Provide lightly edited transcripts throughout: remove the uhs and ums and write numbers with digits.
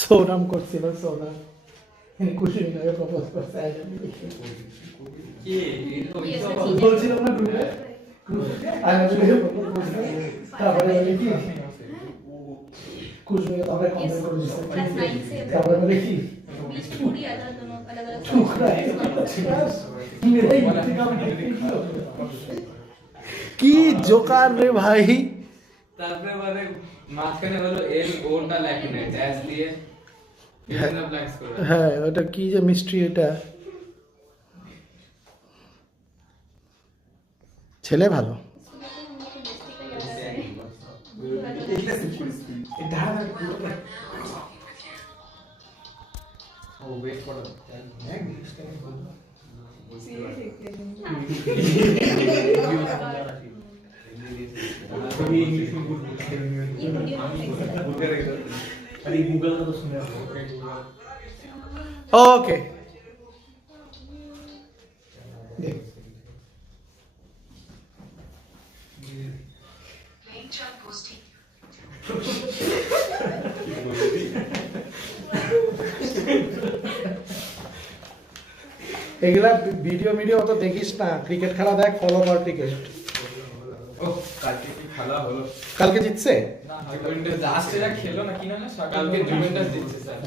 সোনাম করছিল সোনা কুশিনাকে প্রপোজ করছে বলছিলাম না গ্রুপে তারপরে কি कुछ में तो अपने कंपेयर कर सकते हैं क्या बना देखी पूरी आधा दोनों अलग अलग टुकड़ा है मेरा ही काम কি জোকার রে ভাই তারপরে মানে মাঝখানে হলো এল ওটা লেখা নেই ড্যাশ দিয়ে এখানে ব্ল্যাঙ্কস করে হ্যাঁ ওটা কি যে মিস্ট্রি এটা ছেলে ভালো ও ওয়েট করো अरे गूगल का तो सुना ओके এগুলা ভিডিও ভিডিও অত দেখিস না ক্রিকেট খেলা দেখ ফলো কর ক্রিকেট ও কালকে কি খেলা হলো কালকে জিতছে না জুভেন্টাস লাস্টে যা খেলো না কি না কালকে জুভেন্টাস জিতছে স্যার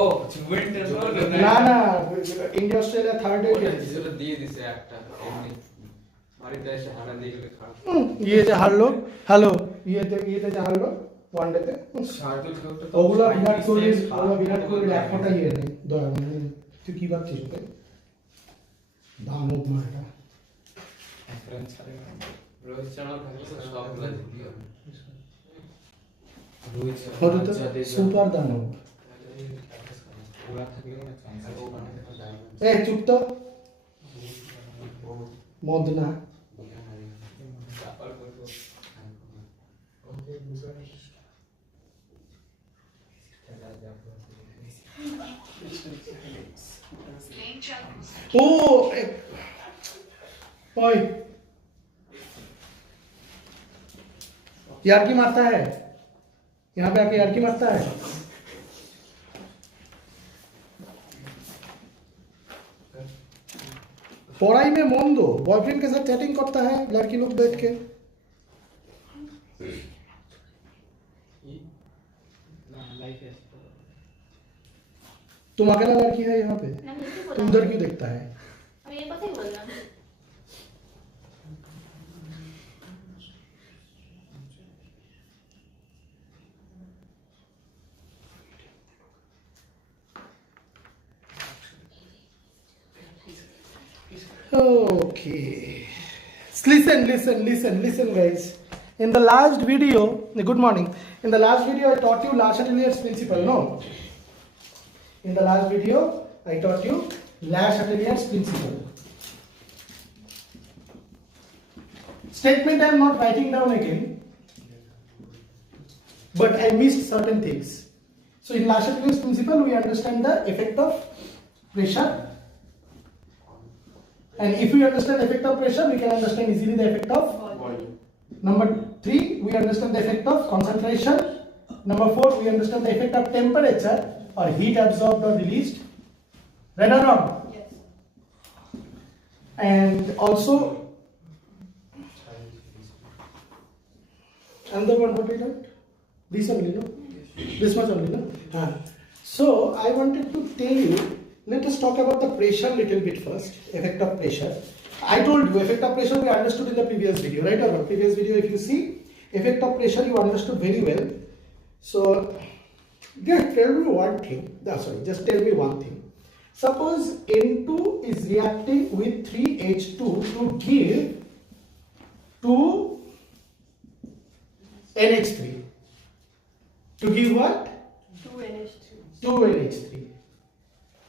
ও জুভেন্টাস না না ইন্ডিয়া অস্ট্রেলিয়া থার্ড ডে খেলেছে এটা দিয়ে দিছে একটা এমনি বাড়িতে এসে হারা দিয়ে গেলে খারাপ ইয়ে যে হারলো হ্যালো ইয়েতে যে হারলো ওয়ানডেতে শার্দুল ঠাকুর তো ওগুলা বিরাট কোহলির এক ফোঁটা ইয়ে নেই দয়া মানে তুই কি ভাবছিস ওকে দানব মাটা ফ্রেন্ড ছাড়ে রোহিত শর্মা থাকলে তো সবগুলো জিতি হবে রোহিত ওটা তো সুপার দানব ওরা থাকলে না চান্স এ চুপ তো মদ না ओ ओए यार की मारता है यहाँ पे आके यार की मारता है पढ़ाई में मन दो बॉयफ्रेंड के साथ चैटिंग करता है लड़की लोग बैठ के तुम अकेला लड़की है यहाँ पे तुम उधर क्यों देखता है अब ये पता ही बोल रहा Okay. Listen, guys. In the last video, good morning. In the last video, I taught you La Chatelier's principle. No. In the last video, I taught you La Chatelier's principle. Statement I am not writing down again, but I missed certain things. So in La Chatelier's principle, we understand the effect of pressure. And if we understand the effect of pressure, we can understand easily the effect of volume. Number 3, we understand the effect of concentration. Number 4, we understand the effect of temperature or heat absorbed or released. Right or wrong? Yes. And also, another one, what we did? This only, no? This much only, no? So, I wanted to tell you, let us talk about the pressure little bit first, effect of pressure. I told you, effect of pressure we understood in the previous video, right or not? Previous video, if you see, effect of pressure you understood very well. So, just tell me one thing, just tell me one thing. Suppose N2 is reacting with 3H2 to give 2 NH3. to give what? 2NH3.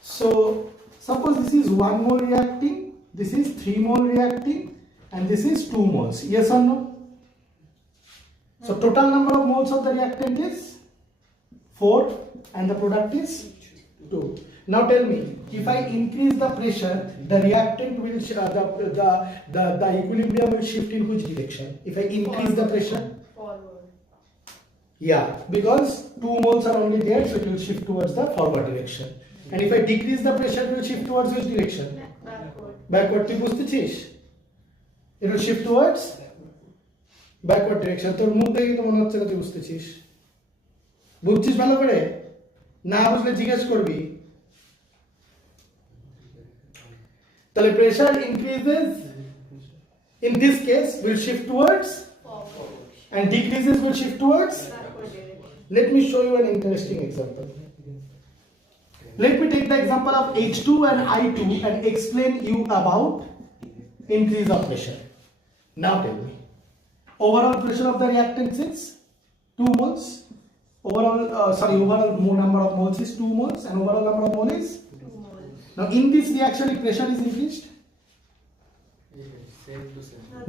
So suppose this is 1 mole reacting, this is 3 mole reacting, and this is 2 moles. Yes or no? So total number of moles of the reactant is 4 and the product is 2. Now tell me, if I increase the pressure, the reactant will the equilibrium will shift in which direction? If I increase the pressure? Yeah, because 2 moles are only there, so it will shift towards the forward direction. And if I decrease the pressure, it will shift towards which direction? Backward. তুই বুঝতেছিস? It will shift towards backward direction. তোর মুখ দেখে তো মনে হচ্ছে না তুই বুঝতেছিস। বুঝছিস ভালো করে? না বুঝলে জিজ্ঞেস করবি। তাহলে pressure increases in this case will shift towards and decreases will shift towards. Let me show you an interesting example. Let me take the example of H2 and I2 and explain you about increase of pressure. Now tell me, overall pressure of the reactants is 2 moles. Overall number of moles is 2 moles and overall number of moles is 2 moles. Now in this reaction, if pressure is increased,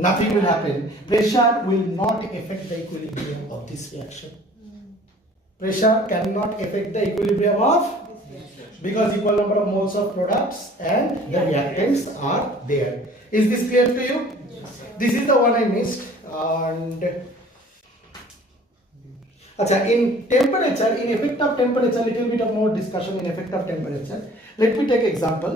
nothing will happen. Pressure will not affect the equilibrium of this reaction. Pressure cannot affect the equilibrium of, because equal number of moles of products and the reactants are there. Is this clear to you? This is the one I missed. And in temperature, in effect of temperature, little bit of more discussion in effect of temperature. Let me take example.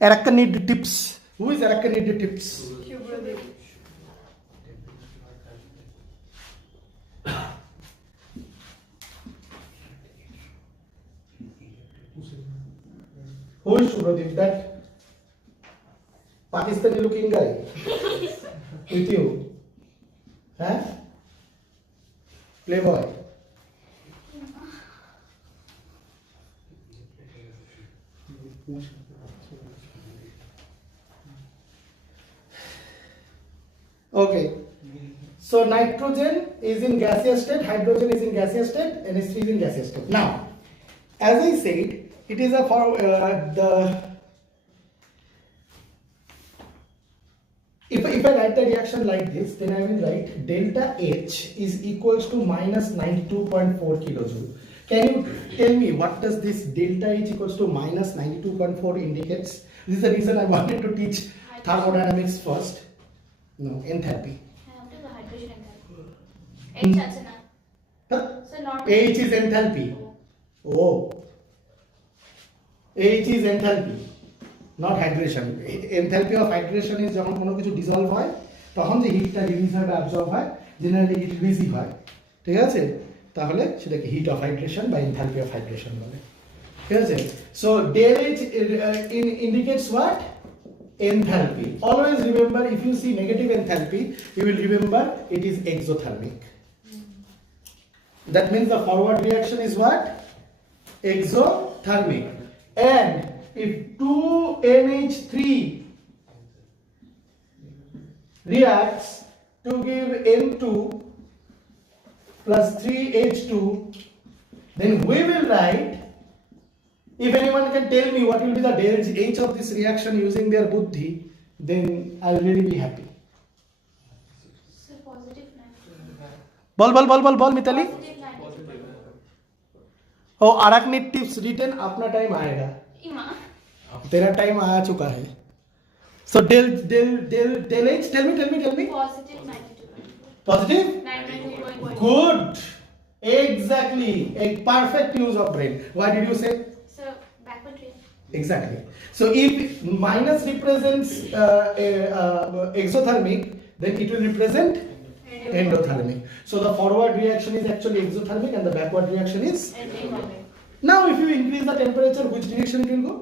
Arachnid tips. Who is arachnid tips? Who is Shubhradeep? That Pakistani looking guy with you? Huh? Playboy. Okay. So nitrogen is in gaseous state, hydrogen is in gaseous state, NH3 is in gaseous state. Now, as I said, it is a if I write the reaction like this, then I will write delta H is equals to minus 92.4 kilojoule. Can you tell me what does this delta H equals to minus 92.4 indicates? This is the reason I wanted to teach thermodynamics first. No, enthalpy. H is enthalpy. Oh. H is enthalpy, not hydration. Enthalpy of hydration is যখন কোনো কিছু dissolve হয় তখন যে হিটটা release হয় বা absorb হয় জেনারেলি হিট রিলিজ হয়, ঠিক আছে? তাহলে সেটাকে হিট অফ হাইড্রেশন বা এনথালপি অফ হাইড্রেশন বলে, ঠিক আছে? So del H indicates what? Enthalpy. Always remember, if you see negative enthalpy, you will remember it is exothermic. That means the forward reaction is what? Exothermic. And if 2NH3 reacts to give N2 plus 3H2, then we will write, if anyone can tell me what will be the del H of this reaction using their buddhi, then I'll really be happy. So positive nitrogen. बल मिताली. ओ arachnid tips written, अपना time आएगा. तेरा time आ चुका है. So del H, tell me. Positive 92.4. Positive? 92.4. Good. Exactly. A perfect use of brain. Why did you say? So backward reaction. Exactly. So if minus represents exothermic, then it will represent endothermic. So the forward reaction is actually exothermic and the backward reaction is. Now if you increase the temperature, which direction it will go?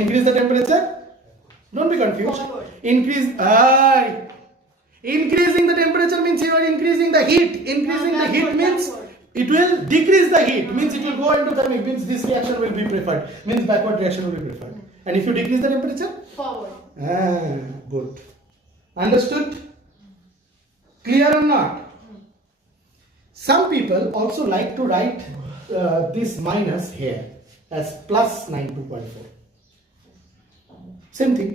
Increase the temperature? Don't be confused. Forward. Increasing the temperature means you are increasing the heat. Increasing the heat means it will decrease the heat. Means it will go endothermic. Means this reaction will be preferred. Means backward reaction will be preferred. And if you decrease the temperature? Forward. Good. Understood? Clear or not? Some people also like to write this minus here as plus 92.4. Same thing.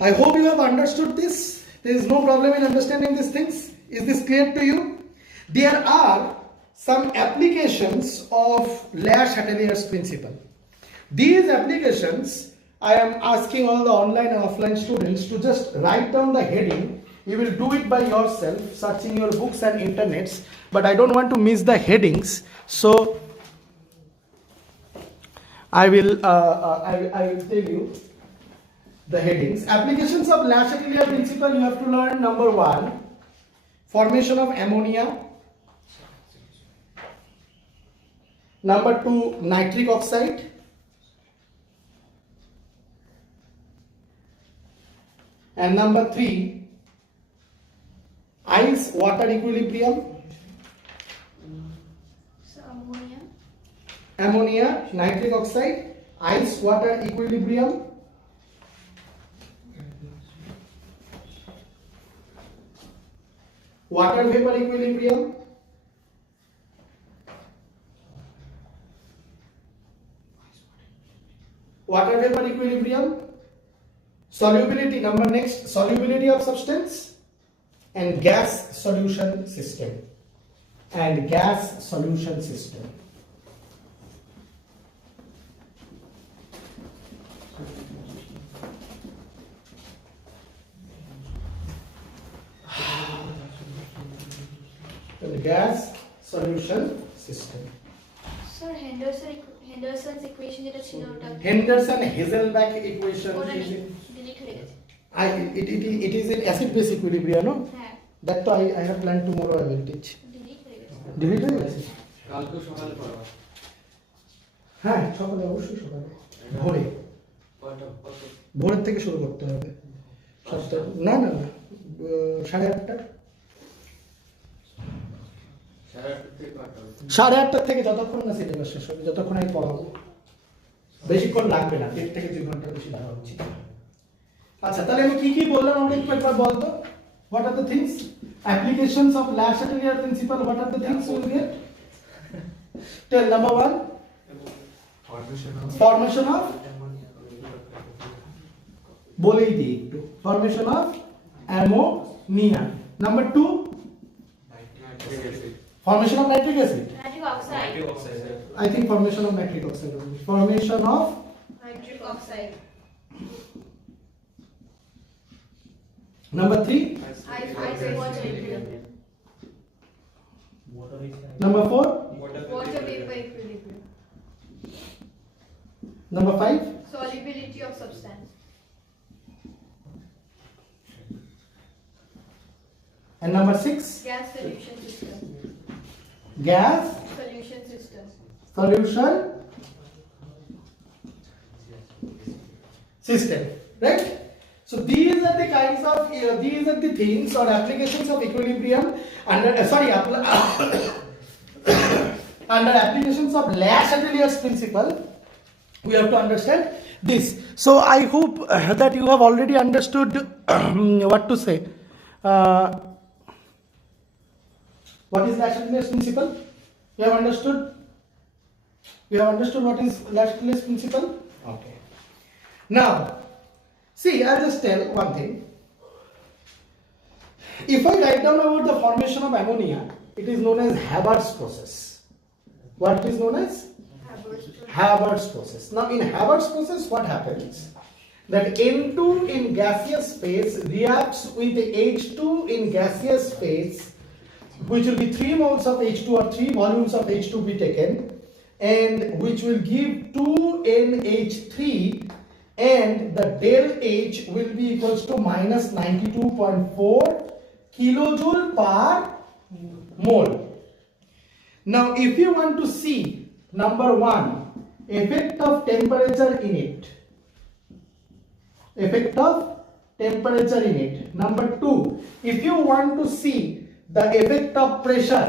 I hope you have understood this. There is no problem in understanding these things. Is this clear to you? There are some applications of Lash-Atelier's principle. These applications, I am asking all the online and offline students to just write down the heading. You will do it by yourself, searching your books and internets, but I don't want to miss the headings, so I will tell you the headings. Applications of Lash-Atelier principle, you have to learn number 1, formation of ammonia. Number 2, nitric oxide. And number 3, ice water equilibrium. So ammonia. Ammonia, nitric oxide, ice water equilibrium. Water vapor equilibrium. Water vapor equilibrium. Solubility, number next, solubility of substance, and gas solution system. And gas solution system. And gas solution system. Sir, Henderson's equation যেটা ছিল ওটা Henderson Hazelback equation ওটা is in, delete হয়ে গেছে। it is in acid base equilibrium, no? হ্যাঁ, That too I have planned tomorrow I will teach. Delete হয়ে গেছে। Delete হয়ে গেছে? কালকে সকালে পড়াবো। হ্যাঁ, সকালে অবশ্যই সকালে। ভোরে। ভোরের থেকে শুরু করতে হবে। সাতটা না না না 8:30 8:30 থেকে যতক্ষণ না সিলেবাস শেষ হবে, যতক্ষণ আমি পড়াবো, বেশিক্ষণ লাগবে না, 1.5 থেকে 2 ঘন্টা বেশি লাগা উচিত। আচ্ছা, তাহলে আমি কি কি বললাম আমরা একটু একবার বলতো। What are the things? Applications of Lash-Atelier principle. What are the things you will get? Tell number 1. Formation of বলেই দিই একটু। Formation of ammonia. Number 2. Formation of nitric acid. Nitric oxide. I think formation of nitric oxide only. Formation of nitric oxide. number 3. ice water equilibrium। Number 4. Water vapor equilibrium। Number 5. Solubility of substance। And number 6. Gas solution system। Gas Solution system। solution system. Right? So these are the kinds of these are the things or applications of equilibrium under under applications of Lash-Atelier's principle. We have to understand this. So I hope that you have already understood what to say. What is Lash-Atelier's principle? You have understood? You have understood what is Lash-Atelier's principle? Okay. Now, see, I'll just tell one thing. If I write down about the formation of ammonia, it is known as Haber's process. What is known as? Haber's process. Now, in Haber's process, what happens? That N2 in gaseous phase reacts with H2 in gaseous phase, which will be 3 moles of H2 or 3 volumes of H2 be taken, and which will give 2NH3, and the del H will be equals to minus 92.4 kilojoule per mole. Now, if you want to see number 1, effect of temperature in it. Effect of temperature in it. Number 2, if you want to see the effect of pressure,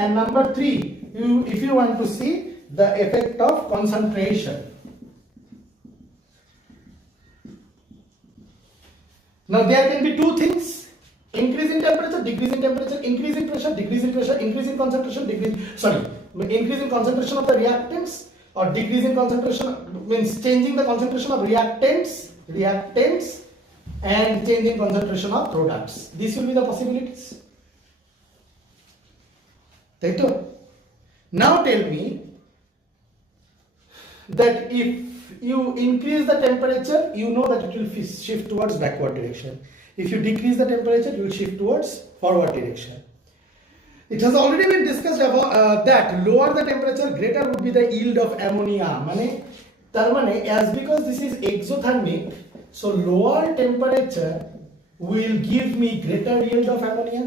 and number 3, if you want to see the effect of concentration. Now there can be two things: increase in temperature, decrease in temperature, increase in pressure, decrease in pressure, increase in concentration, increase in concentration of the reactants, or decrease in concentration means changing the concentration of reactants and changing concentration of products. These will be the possibilities. Right? Now tell me that if you increase the temperature, you know that it will shift towards backward direction. If you decrease the temperature, you will shift towards forward direction. It has already been discussed about that lower the temperature, greater would be the yield of ammonia. As because this is exothermic, so lower temperature will give me greater yield of ammonia.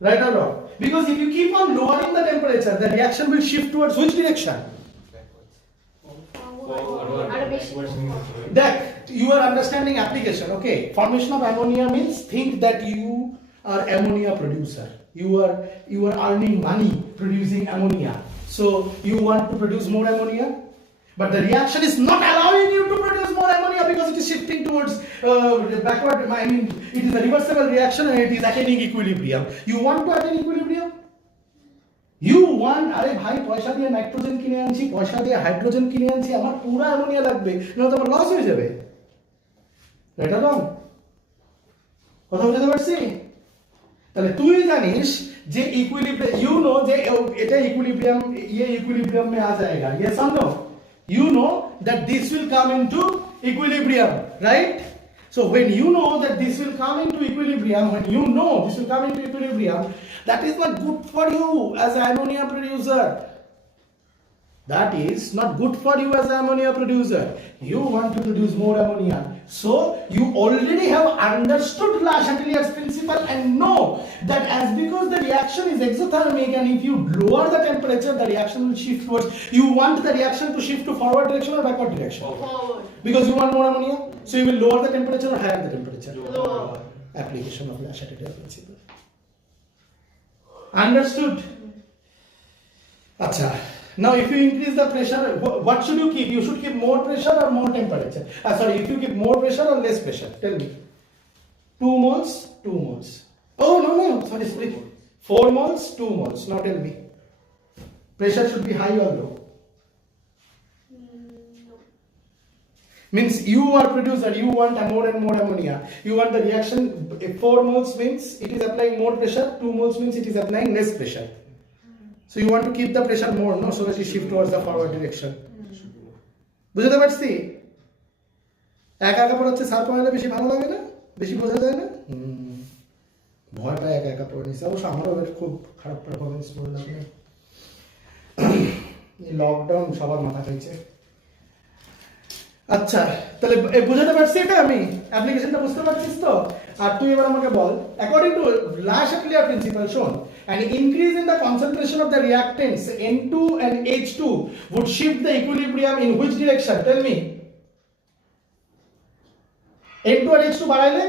Right or wrong? Because if you keep on lowering the temperature, the reaction will shift towards which direction? That you are understanding application. Okay, formation of ammonia means think that you are ammonia producer. You are earning money producing ammonia. So you want to produce more ammonia, but the reaction is not allowing you to produce more ammonia because it is shifting towards backward. I mean, it is a reversible reaction and it is attaining equilibrium. You want to attain equilibrium? You want, अरे भाई पैसा दिए nitrogen किने आनছি पैसा दिए hydrogen किने आनছি আমার পুরো অ্যামোনিয়া লাগবে না তো আমার লস হয়ে যাবে এটা রং কথা বুঝতে পারছি তাহলে তুই জানিস যে ইকুইলিব্রিয়াম ইউ নো যে এটা ইকুইলিব্রিয়াম ইকুইলিব্রিয়াম में आ जाएगा yes or no you know that this will come into equilibrium right so when you know that this will come into equilibrium that is not good for you as an ammonia producer. That is not good for you as an ammonia producer. You want to produce more ammonia. So you already have understood La Chatelier's principle and know that as because the reaction is exothermic and if you lower the temperature, the reaction will shift towards. You want the reaction to shift to forward direction or backward direction? Forward. Because you want more ammonia. So you will lower the temperature or higher the temperature? Lower. Application of La Chatelier's principle. Understood? Acha. Now if you increase the pressure, what should you keep? You should keep more pressure or more temperature? If you keep more pressure or less pressure? Tell me. 2 moles, 2 moles. Oh no, sorry. 4 moles, 2 moles. Now tell me. Pressure should be high or low? No. Means you are producer, you want more and more ammonia. You want the reaction, 4 moles means it is applying more pressure, 2 moles means it is applying less pressure. So you want to keep the pressure more, no, so that you shift towards the forward direction. বুঝতে পারছি? একা একা পড়াচ্ছে sir পড়ালে বেশি ভালো লাগে না? বেশি বোঝা যায় না? ভয় পায় একা একা পড়ে নিছে। অবশ্য আমারও খুব খারাপ পারফরমেন্স বললাম না। এই লকডাউন সবার মাথা খাইছে। আচ্ছা তাহলে বুঝাতে পারছি এটা আমি অ্যাপ্লিকেশনটা বুঝতে পারছিস তো আর তুই এবার আমাকে বল অ্যাকর্ডিং টু লা চ্যাটলিয়ার প্রিন্সিপাল শোন an increase in the concentration of the reactants N2 and H2 would shift the equilibrium in which direction tell me N2 and H2 বাড়াইলে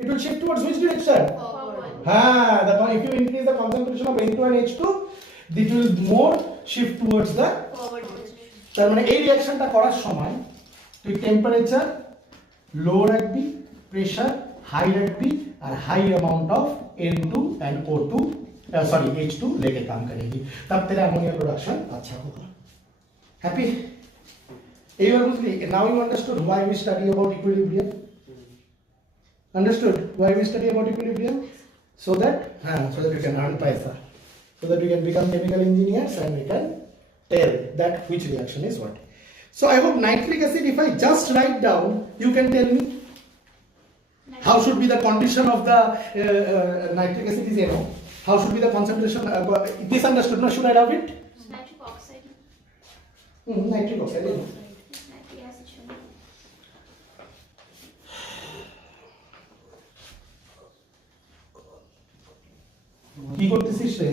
it will shift towards which direction Forward. if you increase the concentration of N2 and H2 it will more shift towards the Forward. তার মানে এই রিঅ্যাকশনটা করার সময় তুই temperature লো রাখবি pressure high রাখবি और high amount of N2 and O2 H2 लेके काम करेगी तब तेरा अमोनिया प्रोडक्शन अच्छा होगा happy now you understood why we study about equilibrium understood why we study about equilibrium so that we can earn paisa so that we can become chemical engineers and we can tell that which reaction is what so I hope nitric acid if I just write down you can tell me how should be the condition of the nitric acid is NO. How should be the concentration? This understood? No, should I have it? Nitric oxide. Nitric oxide. Nitric acid should be. কি করতেছিস রে?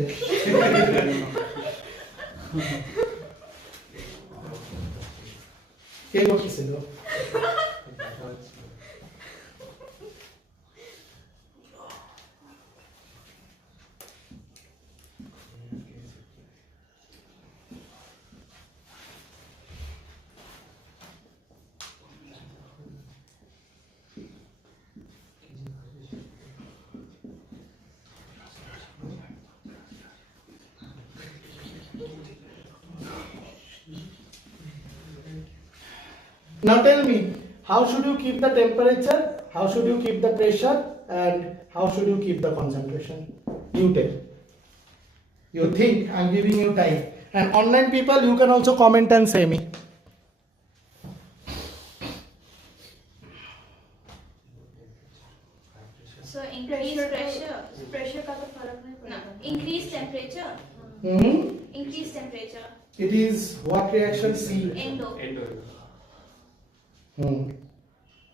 কে করতেছিল? Now tell me, how should you keep the temperature, how should you keep the pressure, and how should you keep the concentration? You tell. You think, I'm giving you time. And online people, you can also comment and say me. So increase pressure. Pressure का तो फर्क नहीं No. पड़ेगा Increase temperature. Increase temperature. It is what reaction C? Endo.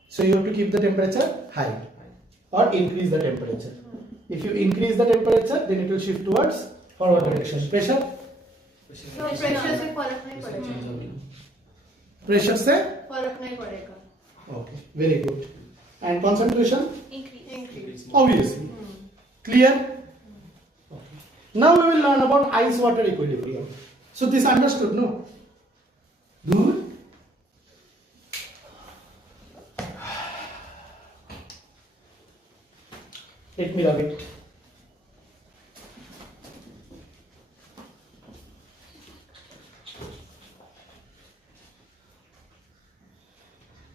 So you have to keep the temperature high or increase the temperature. If you increase the temperature, then it will shift towards forward direction. Pressure? तो pressure से फर्क नहीं पड़ेगा Pressure से? फर्क नहीं पड़ेगा Okay, very good. And concentration? Increase. Increase Obviously. Clear? Okay. Now we will learn about ice-water equilibrium. So this understood, no? Good. Let me rub it.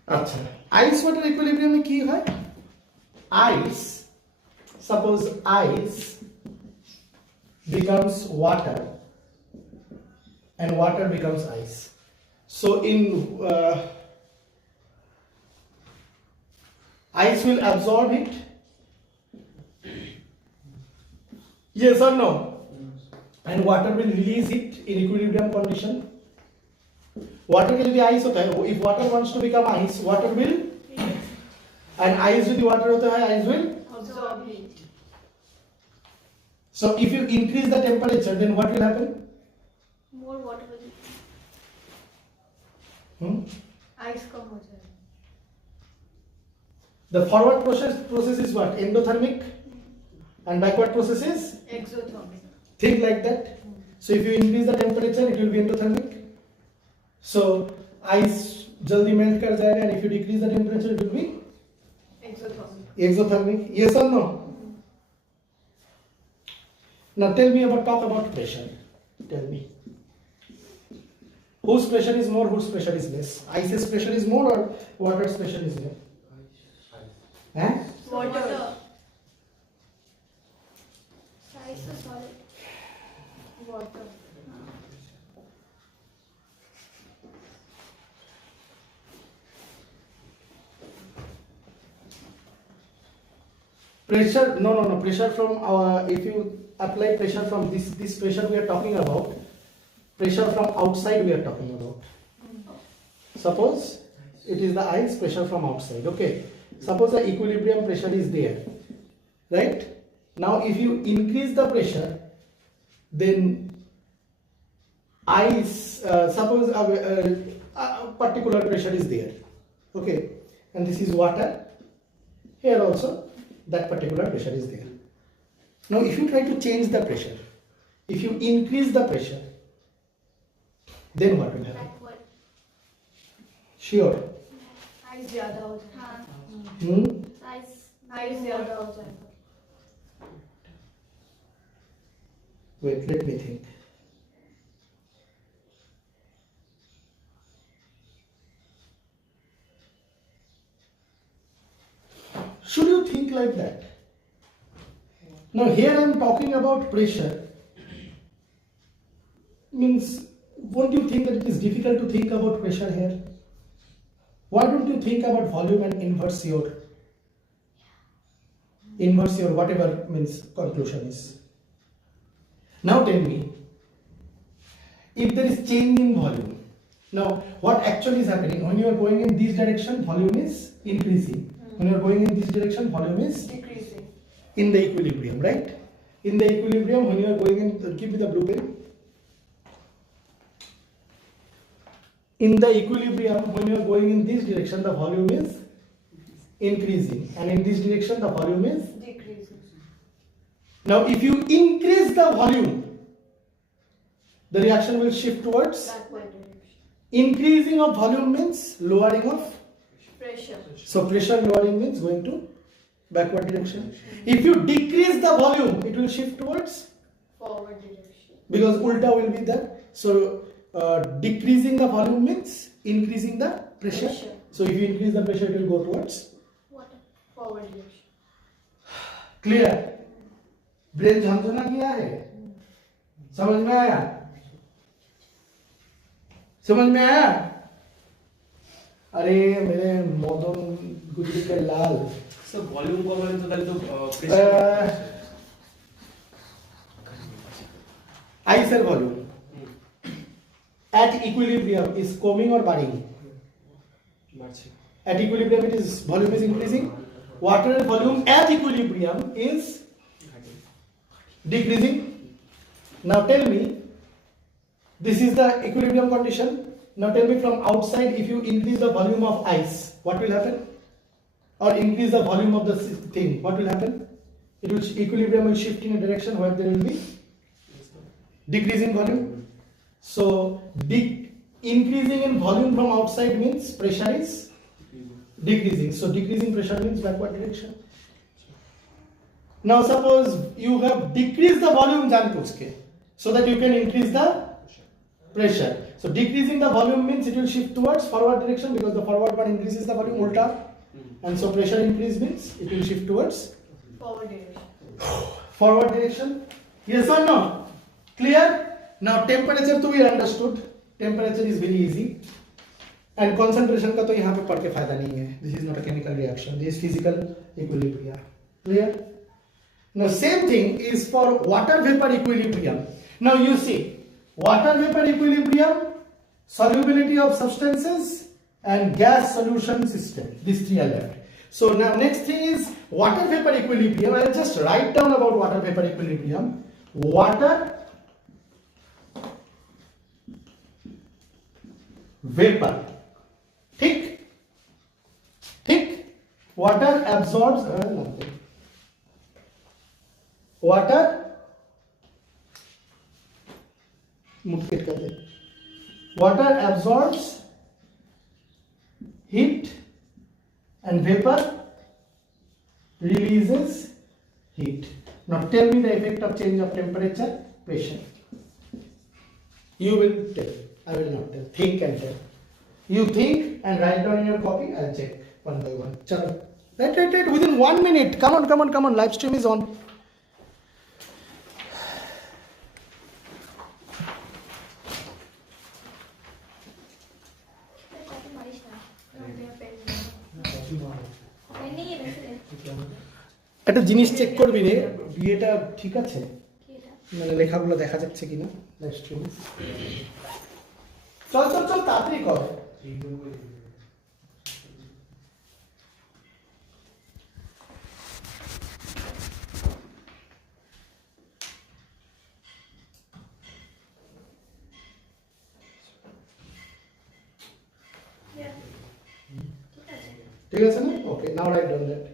अच्छा, आइस वाटर इक्विलिब्रियम में की है ice suppose ice becomes water and water becomes ice. So in ice will absorb it. Yes or no? And water will release it in equilibrium condition. Water के यदि ice होता है, if water wants to become ice, water will, and ice यदि water होता है, ice will. absorb heat So if you increase the temperature, then what will happen? More water will be. Ice कम हो जाएगा The forward process is what? Endothermic, and backward process is exothermic think like that. So if you increase the temperature, it will be endothermic. So ice jaldi melt कर जाएगा, and if you decrease the temperature, it will be exothermic exothermic. Yes or no? Now talk about pressure. Tell me. Whose pressure is more, whose pressure is less? Ice's pressure is more or water's pressure is less? Eh? Water Size is solid. Water Pressure, no. Pressure from if you apply pressure from this pressure we are talking about, pressure from outside we are talking about. Suppose it is the ice pressure from outside, okay. Suppose the equilibrium pressure is there, right? Now if you increase the pressure, then ice, suppose a particular pressure is there, okay, and this is water, here also that particular pressure is there. Now if you try to change the pressure, if you increase the pressure, then what will happen? Backward. Sure. Ice ज्यादा हो जाएगा हाँ. Size. Ice ज्यादा हो जाएगा Wait, let me think. Should you think like that? Now here I am talking about pressure. Means, won't you think that it is difficult to think about pressure here? Why don't you think about volume and inverse your whatever means conclusion is? Now tell me, if there is change in volume, now what actually is happening? When you are going in this direction, volume is increasing. When you are going in this direction, volume is decreasing in the equilibrium, right? In the equilibrium, when you are going in, give me the blue pen. In the equilibrium, when you are going in this direction, the volume is increasing, and in this direction, the volume is. Decreasing Now, if you increase the volume, the reaction will shift towards. Backward direction Increasing of volume means lowering of. Pressure So pressure lowering means going to backward direction. If you decrease the volume, it will shift towards, forward direction because ulta will be there. So decreasing the volume means increasing the pressure. Pressure. So if you increase the pressure, it will go towards. Water. Forward direction. Clear? Brain झंझना किया है? समझ में आया? समझ में आया? अरे मेरे मदन गुजरी के लाल सर वॉल्यूम कम वाले तो তাহলে তো pressure Eicher volume at equilibrium is coming or budding? বাড়ছে At equilibrium, it is volume is increasing. Water volume at equilibrium is decreasing. Now tell me, this is the equilibrium condition. Now tell me from outside, if you increase the volume of ice, what will happen? Or increase the volume of the thing, what will happen? It will equilibrium will shift in a direction where there will be decreasing volume. So increasing in volume from outside means pressure is decreasing. So decreasing pressure means backward direction. Now suppose you have decreased the volume janpuchke so that you can increase the pressure. So decreasing the volume means it will shift towards forward direction because the forward one increases the volume ulta. And so pressure increase means it will shift towards Forward direction. forward direction. Yes or no? Clear? Now temperature to be understood. Temperature is very easy. And concentration का तो यहाँ पे पढ़ के फायदा नहीं है. This is not a chemical reaction. This is physical equilibrium. Clear? Now same thing is for water vapor equilibrium. Now you see, water vapor equilibrium, solubility of substances and gas solution system. These three are left. So now next thing is water vapor equilibrium. I'll just write down about water vapor equilibrium. Water vapor. Thick. Water absorbs nothing. Water water absorbs heat and vapor releases heat. Now tell me the effect of change of temperature, pressure. You will tell. I will not tell. Think and tell. You think and write down in your copy. I'll check one by one. Chalo. Right. Within 1 minute. Come on. Live stream is on. Copy marish na. Pen nahi hai वैसे. একটা জিনিস check করবি রে, বিয়েটা ঠিক আছে? কি এটা? মানে লেখাগুলো দেখা যাচ্ছে কিনা লাইভ স্ট্রিম? চল তাড়াতাড়ি কর। Yeah. ঠিক আছে. ঠিক আছে না? ওকে, নাও রাইট ডাউন দ্যাট।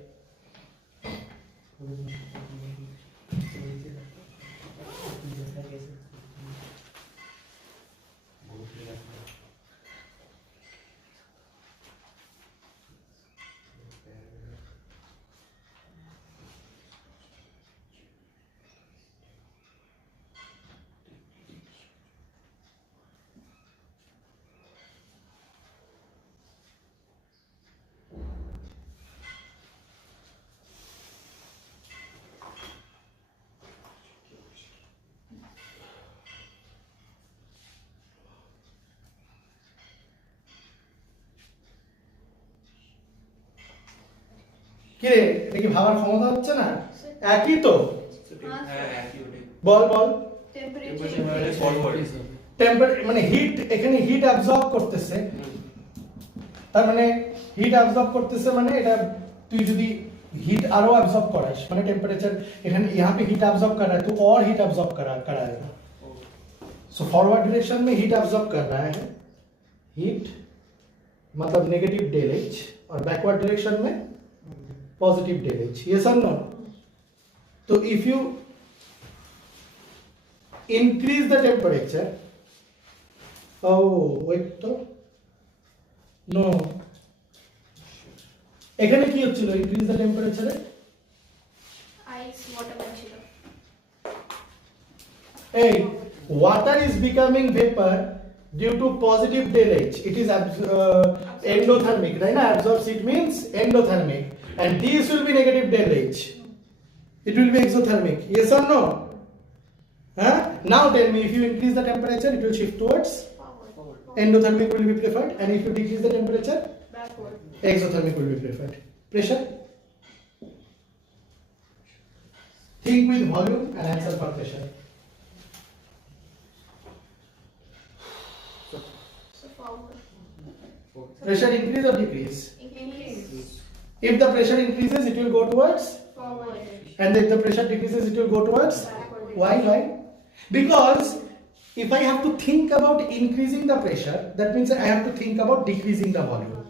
কিরে, এটা কি ভাবার ক্ষমতা হচ্ছে না? একই তো। হ্যাঁ একই ওটাই বল Temperature. ফরওয়ার্ড মানে হিট, এখানে হিট অ্যাবজর্ব করতেছে। তার মানে হিট অ্যাবজর্ব করতেছে মানে এটা তুই যদি हीट आरो एब्जॉर्ब कराएश माने टेम्परेचर यहाँ पे हीट एब्जॉर्ब कर रहा है तो और हीट एब्जॉर्ब कराएगा। सो फॉरवर्ड डायरेक्शन में हीट एब्जॉर्ब कर रहा है, हीट मतलब नेगेटिव डेल एच, और बैकवर्ड डायरेक्शन में पॉजिटिव डेल एच। यस और नो? तो if you increase the temperature, wait तो नो, এখানে কি হচ্ছিল? ইনক্রিজ দ্য টেম্পারেচারে আইস ওয়াটার ছিল। এই water is becoming vapour due to positive del H, it is endothermic, right? Absorbs it means endothermic, and this will be negative del H. It will be exothermic. Yes or no? Huh? Now tell me, if you increase the temperature, it will shift towards endothermic will be preferred, and if you decrease the temperature, Backward. exothermic will be preferred. Pressure? Think with volume and answer for pressure. So forward. Pressure increase or decrease? Increase. If the pressure increases, it will go towards, Forward. and if the pressure decreases, it will go towards. Backward. Why? Because if I have to think about increasing the pressure, that means I have to think about decreasing the volume.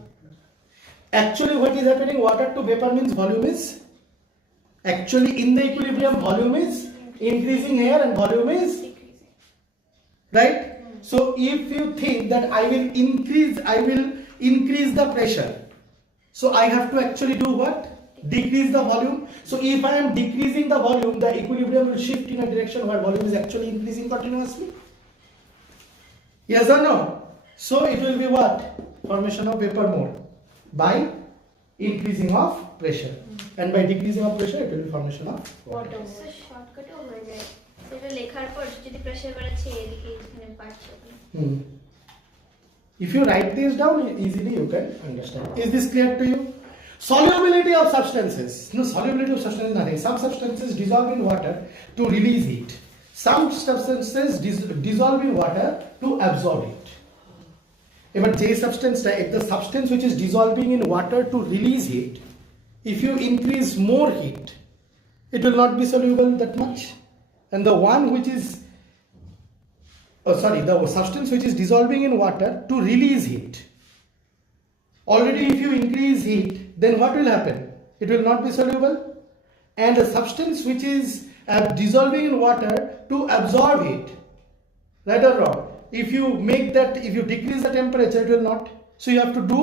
Actually, what is happening? Water to vapor means volume is. Actually, in the equilibrium, volume is increasing here and volume is Decreasing. right. So, if you think that I will increase the pressure. So, I have to actually do what? Decrease the volume. So, if I am decreasing the volume, the equilibrium will shift in a direction where volume is actually increasing continuously. Yes or no? So, it will be what? Formation of vapor mode by increasing of pressure, and by decreasing of pressure, it will be formation of water. So shortcut হয়ে যায় সেটা লেখার পর যদি pressure বাড়াচ্ছে এদিকে এখানে বাড়ছে Hmm. If you write this down easily, you can understand. Is this clear to you? Solubility of substances. No, solubility of substances is nothing. Some substances dissolve in water to release heat. Some substances dissolve in water to absorb it. But J substance, if the substance which is dissolving in water to release heat, if you increase more heat, it will not be soluble that much. And the one which is the substance which is dissolving in water to release heat. Already if you increase heat, then what will happen? It will not be soluble. And the substance which is dissolving in water to absorb heat. Right or wrong? If you decrease the temperature, it will not. So you have to do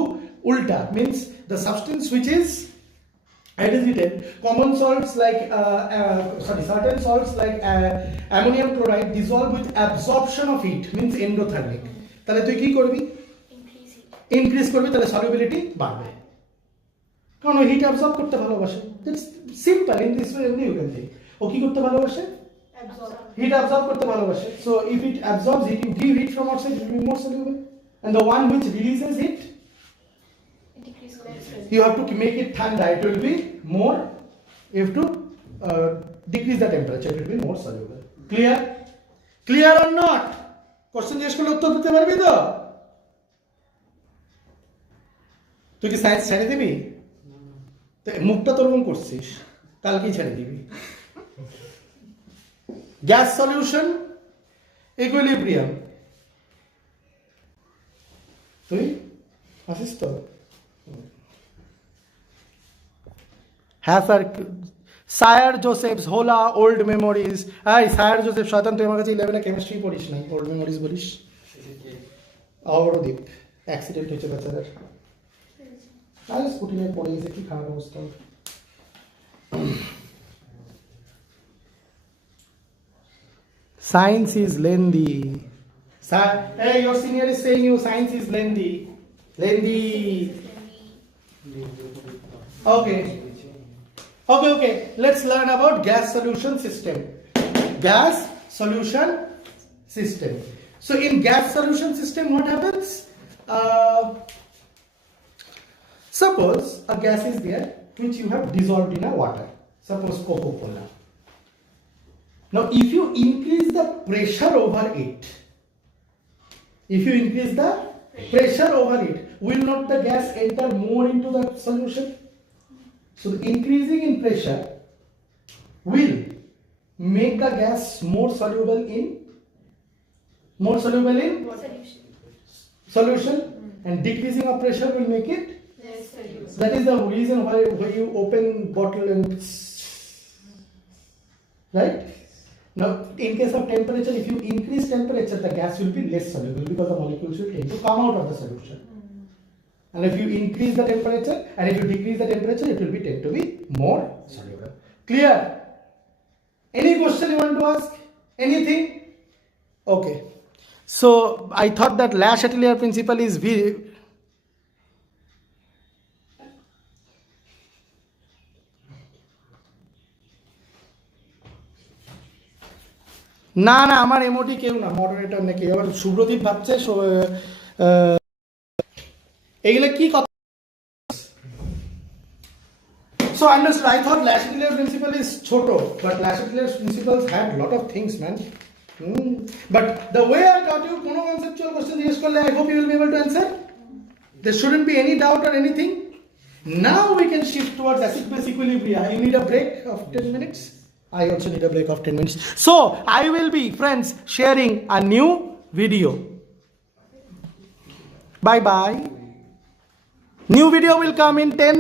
ulta, means the substance which is, it is written, common salts like certain salts like ammonium chloride dissolve with absorption of heat, means endothermic. তাহলে তুই কি করবি? Increase increase করবি, তাহলে solubility বাড়বে, কারণ ও hit absorb করতে ভালোবাসে। It's simple, in this way only you can think. ও কি করতে ভালোবাসে? Absorb. Heat absorb করতে ভালোবাসে। So if it absorbs heat, you give heat from outside, it will be more soluble. And the one which releases heat, decrease you have to make it thanda, it will be more. You have to decrease the temperature, it will be more soluble. Clear? Clear or not? Question জিজ্ঞেস করলে উত্তর দিতে পারবি তো? তুই কি science ছেড়ে দিবি? মুখটা তোর মন করছিস, কালকেই ছেড়ে দিবি। Gas solution, equilibrium. তুই আসিস তো? হ্যাঁ স্যার, সায়ার জোসেফস, হোলা, ওল্ড মেমোরিজ। এই সায়ার জোসেফ, শয়তান তুই আমার কাছে 11-এ কেমিস্ট্রি পড়িস নাই, ওল্ড মেমোরিজ বলিস। অবরদীপ, অ্যাক্সিডেন্ট হয়েছে বেচারার, আর স্কুটি নিয়ে পড়ে গেছে, কি খারাপ অবস্থা। Science is lengthy. Hey, your senior is saying you science is lengthy. Lengthy. Okay. Let's learn about gas solution system. Gas solution system. So in gas solution system, what happens? Suppose a gas is there which you have dissolved in a water. Suppose Coca-Cola. Now, if you increase the pressure over it, will not the gas enter more into the solution? So, the increasing in pressure will make the gas more soluble in solution, and decreasing of pressure will make it. Less soluble. That is the reason why you open bottle and right. Now, in case of temperature, if you increase temperature, the gas will be less soluble because the molecules will tend to come out of the solution. And if you increase the temperature and if you decrease the temperature, it will be tend to be more soluble. Clear? Any question you want to ask? Anything? Okay. So I thought that Lash Atelier principle is না না আমার MOT কেউ না, moderator নাকি আবার সুব্রদীপ ভাবছে এগুলো কি কথা। So understood. I thought Lash Atelier principle is choto, but Lash Atelier's principles had lot of things, man. But the way I taught you, কোনো conceptual question জিজ্ঞেস করলে, I hope you will be able to answer. There shouldn't be any doubt or anything. Now we can shift towards acid base equilibria. You need a break of 10 minutes. I also need a break of 10 minutes. So I will be, friends, sharing a new video. Bye bye. New video will come in 10